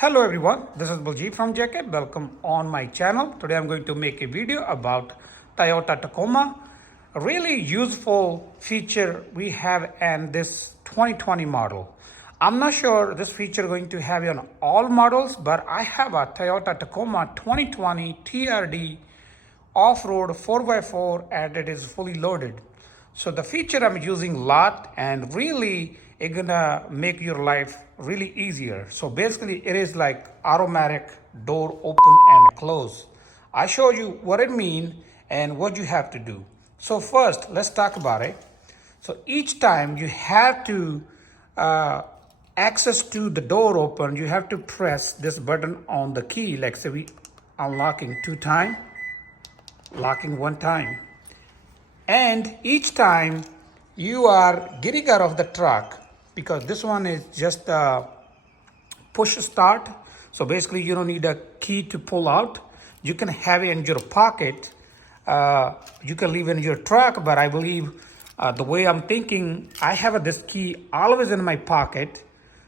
Hello everyone, this is Baljit from Jacket. Welcome on my channel. Today I'm going to make a video about Toyota Tacoma. A really useful feature we have in this 2020 model. I'm not sure this feature going to have on all models, but I have a Toyota Tacoma 2020 TRD off-road 4x4 and it is fully loaded. So the feature I'm using a lot and really it's gonna make your life really easier. So basically it is like automatic door open and close. I show you what it means and what you have to do. So first let's talk about it. So each time you have to access to the door open, you have to press this button on the key. Like say we unlocking 2 times, locking 1 time. And each time you are getting out of the truck, because this one is just a push start. So basically you don't need a key to pull out. You can have it in your pocket. You can leave it in your truck, but I believe the way I'm thinking, I have this key always in my pocket.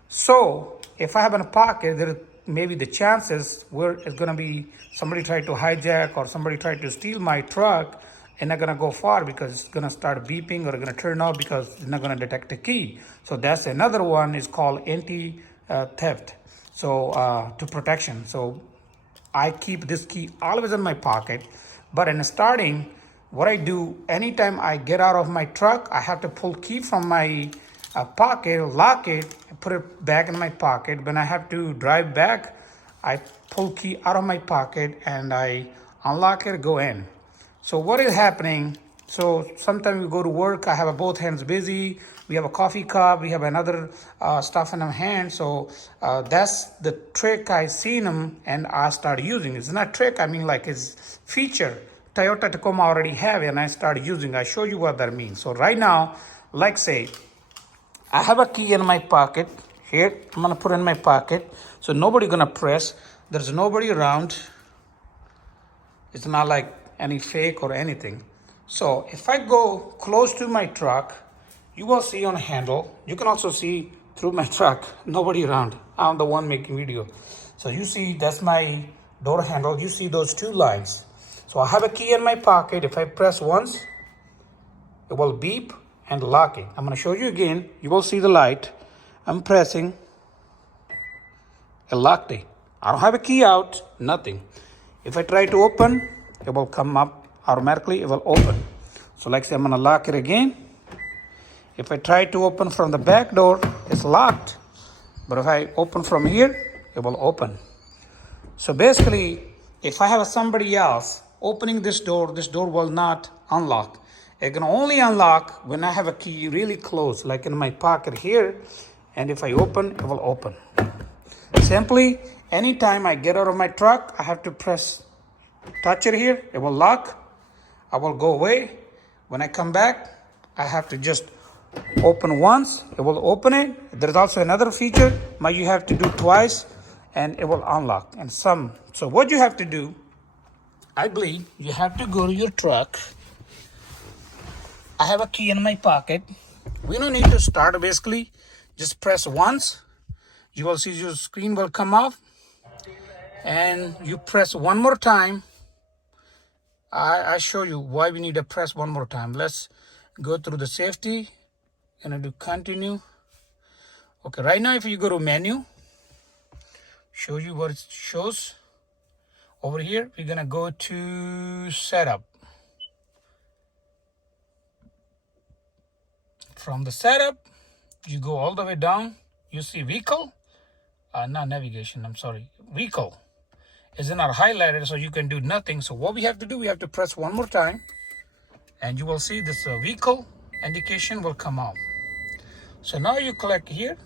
So if I have in a pocket, there maybe the chances where it's gonna be somebody try to hijack or somebody try to steal my truck and not gonna go far because it's gonna start beeping or gonna turn off because it's not gonna detect the key. So that's another one is called anti-theft. So to protection. So I keep this key always in my pocket. But in starting, what I do anytime I get out of my truck, I have to pull key from my pocket, lock it, and put it back in my pocket. When I have to drive back, I pull key out of my pocket and I unlock it, go in. So what is happening? So sometimes we go to work, I have both hands busy, we have a coffee cup, we have another stuff in our hand. So that's the trick I seen them and I start using. It's not trick, I mean like it's feature. Toyota Tacoma already have it and I started using. I show you what that means. So right now, like say, I have a key in my pocket. Here, I'm gonna put it in my pocket. So nobody gonna press. There's nobody around. It's not like any fake or anything. So if I go close to my truck, you will see on a handle. You can also see through my truck, nobody around. I'm the one making video. So you see that's my door handle. You see those 2 lines. So I have a key in my pocket. If I press once, it will beep and lock it. I'm gonna show you again. You will see the light. I'm pressing, it locked it. I don't have a key out, nothing. If I try to open, it will come up automatically, it will open. So like say I'm gonna lock it again. If I try to open from the back door, it's locked. But if I open from here, it will open. So basically, if I have somebody else opening this door will not unlock. It can only unlock when I have a key really close, like in my pocket here. And if I open, it will open. Simply, anytime I get out of my truck, I have to touch it here, it will lock. I will go away. When I come back, I have to just open once, it will open it. There's also another feature, you have to do twice and it will unlock. And so what you have to do, I believe you have to go to your truck. I have a key in my pocket. We don't need to start basically. Just press once. You will see your screen will come off. And you press one more time. I show you why we need to press one more time. Let's go through the safety. Gonna do continue. Okay, right now if you go to menu, show you what it shows. Over here, we're gonna go to setup. From the setup, you go all the way down. You see vehicle, not navigation, I'm sorry. Vehicle is not highlighted, so you can do nothing. So what we have to do, we have to press one more time and you will see this vehicle indication will come out. So now you click here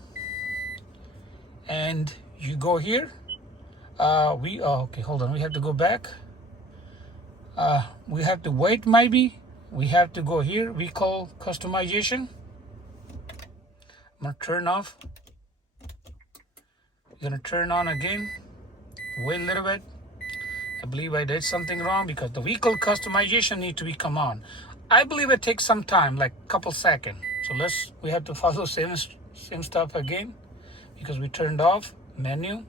and you go here. Okay, hold on, we have to go back. We have to wait maybe. We have to go here, vehicle customization. I'm gonna turn off. Gonna turn on again. Wait a little bit. I believe I did something wrong because the vehicle customization need to be come on. I believe it takes some time, like a couple seconds. So we have to follow same stuff again because we turned off menu.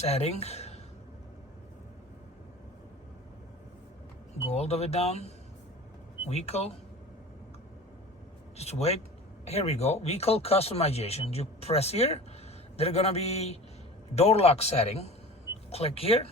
setting. Go all the way down. Vehicle. Just wait. Here we go. Vehicle customization. You press here. There's gonna be door lock setting. Click here.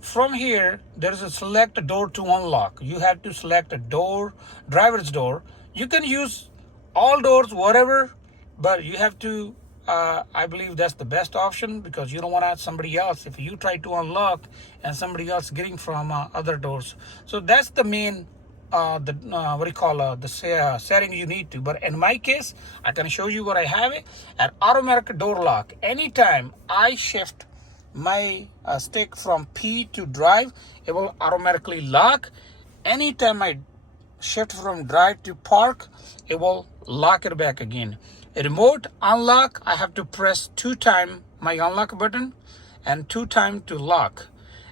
From here, there's a select a door to unlock. You have to select a door, driver's door. You can use all doors, whatever, but you have to, I believe that's the best option, because you don't want somebody else, if you try to unlock and somebody else getting from other doors. So that's the main, the setting you need to. But in my case, I can show you what I have it at automatic door lock. Anytime I shift my stick from P to drive, it will automatically lock. Anytime I shift from drive to park, it will lock it back again. A remote unlock, I have to press 2 times my unlock button and 2 times to lock.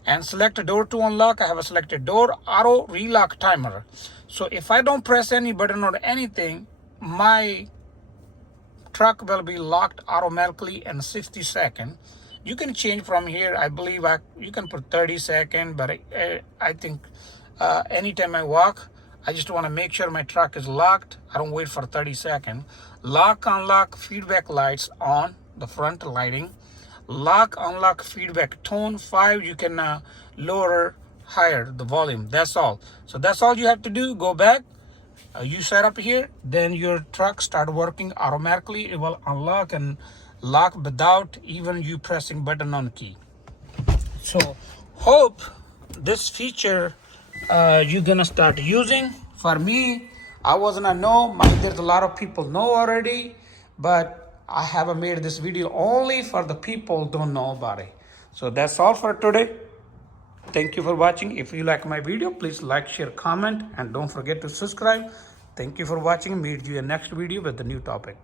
And select a door to unlock, I have a selected door auto relock timer. So if I don't press any button or anything, my truck will be locked automatically in 60 seconds. You can change from here. I believe you can put 30 seconds, but I think anytime I walk, I just want to make sure my truck is locked. I don't wait for 30 seconds. Lock, unlock, feedback lights on, the front lighting. Lock, unlock, feedback tone 5. You can lower, higher the volume. That's all. So that's all you have to do. Go back. You set up here, then your truck start working automatically. It will unlock and lock without even you pressing button on key. So hope this feature you're gonna start using. For me, I wasn't know. There's a lot of people know already, but I haven't made this video only for the people who don't know about it. So that's all for today. Thank you for watching. If you like my video, please like, share, comment, and don't forget to subscribe. Thank you for watching. Meet you in next video with the new topic.